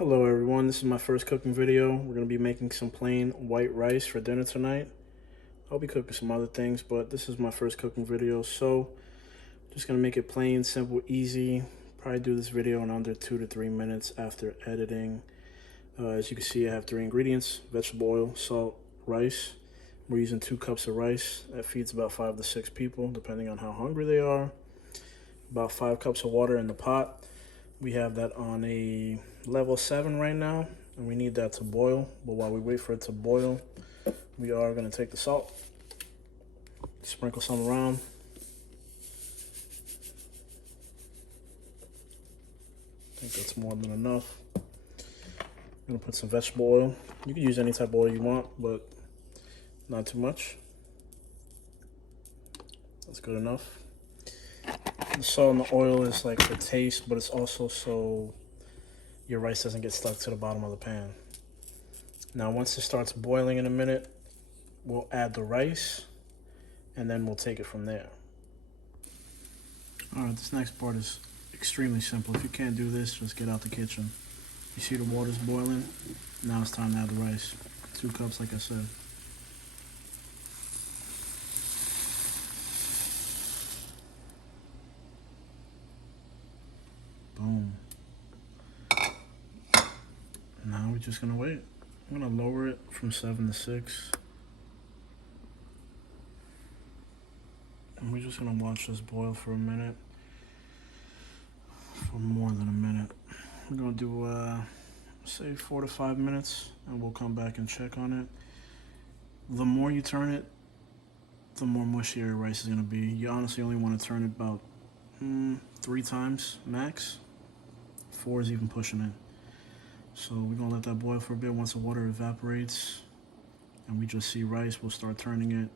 Hello everyone, this is my first cooking video. We're going to be making some plain white rice for dinner tonight. I'll be cooking some other things, but this is my first cooking video, so just going to make it plain, simple, easy. Probably do this video in under 2 to 3 minutes after editing. As you can see, I have 3 ingredients: vegetable oil, salt, rice. We're using 2 cups of rice. That feeds about 5 to 6 people, depending on how hungry they are. About 5 cups of water in the pot. We have that on a level 7 right now, and we need that to boil. But while we wait for it to boil, we are going to take the salt, sprinkle some around. I think that's more than enough. I'm going to put some vegetable oil. You can use any type of oil you want, but not too much. That's good enough. The salt and the oil is like for taste, but it's also so your rice doesn't get stuck to the bottom of the pan. Now, once it starts boiling in a minute, we'll add the rice, and then we'll take it from there. All right, this next part is extremely simple. If you can't do this, just get out the kitchen. You see the water's boiling? Now it's time to add the rice. 2 cups, like I said. Boom. Now we're just gonna wait. I'm gonna lower it from 7 to 6. And we're just gonna watch this boil for a minute. For more than a minute. We're gonna do, say 4 to 5 minutes, and we'll come back and check on it. The more you turn it, the more mushy your rice is gonna be. You honestly only wanna turn it about 3 times max. 4 is even pushing it. So we're gonna let that boil for a bit. Once the water evaporates and we just see rice, we'll start turning it.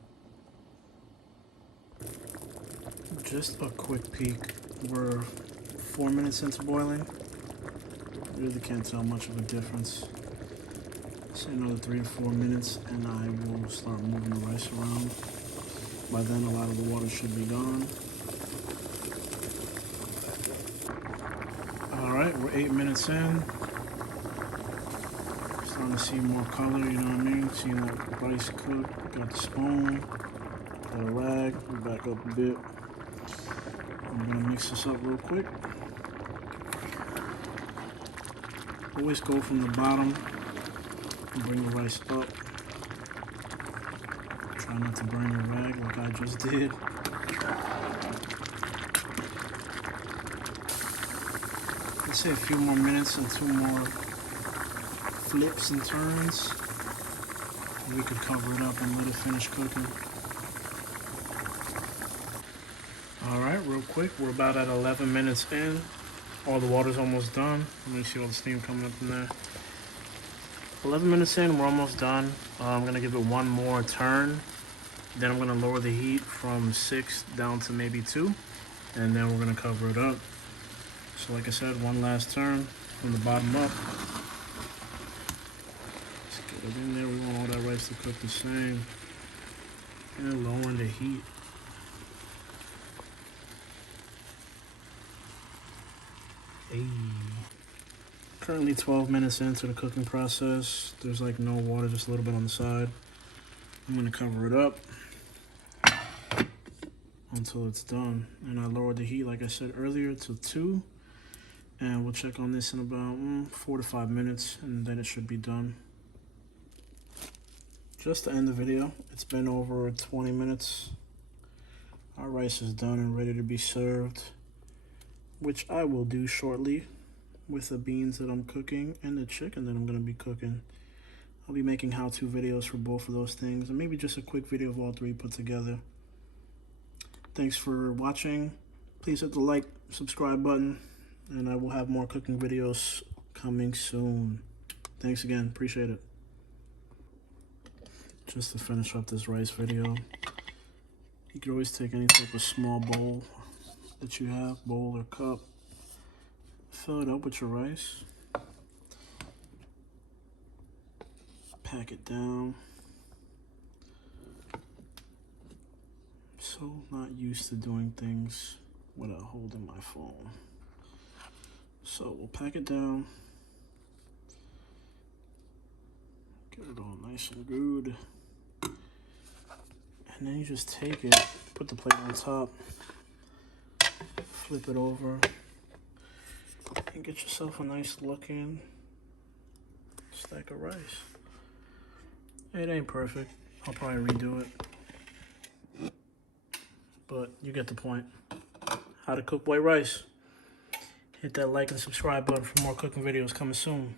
Just a quick peek. We're 4 minutes into boiling. Really can't tell much of a difference. Say another 3 to 4 minutes and I will start moving the rice around. By then a lot of the water should be gone. Alright, we're 8 minutes in. Starting to see more color, you know what I mean? Seeing that rice cook. Got the spoon, got a rag, we back up a bit. I'm gonna mix this up real quick. Always go from the bottom and bring the rice up. Try not to burn your rag like I just did. Let's say a few more minutes and 2 more flips and turns. We could cover it up and let it finish cooking. Alright, real quick, we're about at 11 minutes in. All the water's almost done. Let me see all the steam coming up from there. 11 minutes in, we're almost done. I'm gonna give it 1 more turn. Then I'm gonna lower the heat from 6 down to maybe 2. And then we're gonna cover it up. So like I said, 1 last turn from the bottom up. Let's get it in there. We want all that rice to cook the same. And lowering the heat. Hey. Currently 12 minutes into the cooking process. There's like no water, just a little bit on the side. I'm gonna cover it up until it's done. And I lowered the heat, like I said earlier, to 2. And we'll check on this in about 4 to 5 minutes, and then it should be done. Just to end the video, it's been over 20 minutes. Our rice is done and ready to be served, which I will do shortly with the beans that I'm cooking and the chicken that I'm going to be cooking. I'll be making how-to videos for both of those things, and maybe just a quick video of all 3 put together. Thanks for watching. Please hit the like, subscribe button, and I will have more cooking videos coming soon. Thanks again, appreciate it. Just to finish up this rice video, you can always take any type of small bowl that you have, bowl or cup, fill it up with your rice, pack it down. I'm so not used to doing things without holding my phone. So we'll pack it down, Get it all nice and good. And then you just take it, put the plate on top, flip it over, and get yourself a nice looking stack of rice. It ain't perfect. I'll probably redo it. But you get the point. How to cook white rice. Hit that like and subscribe button for more cooking videos coming soon.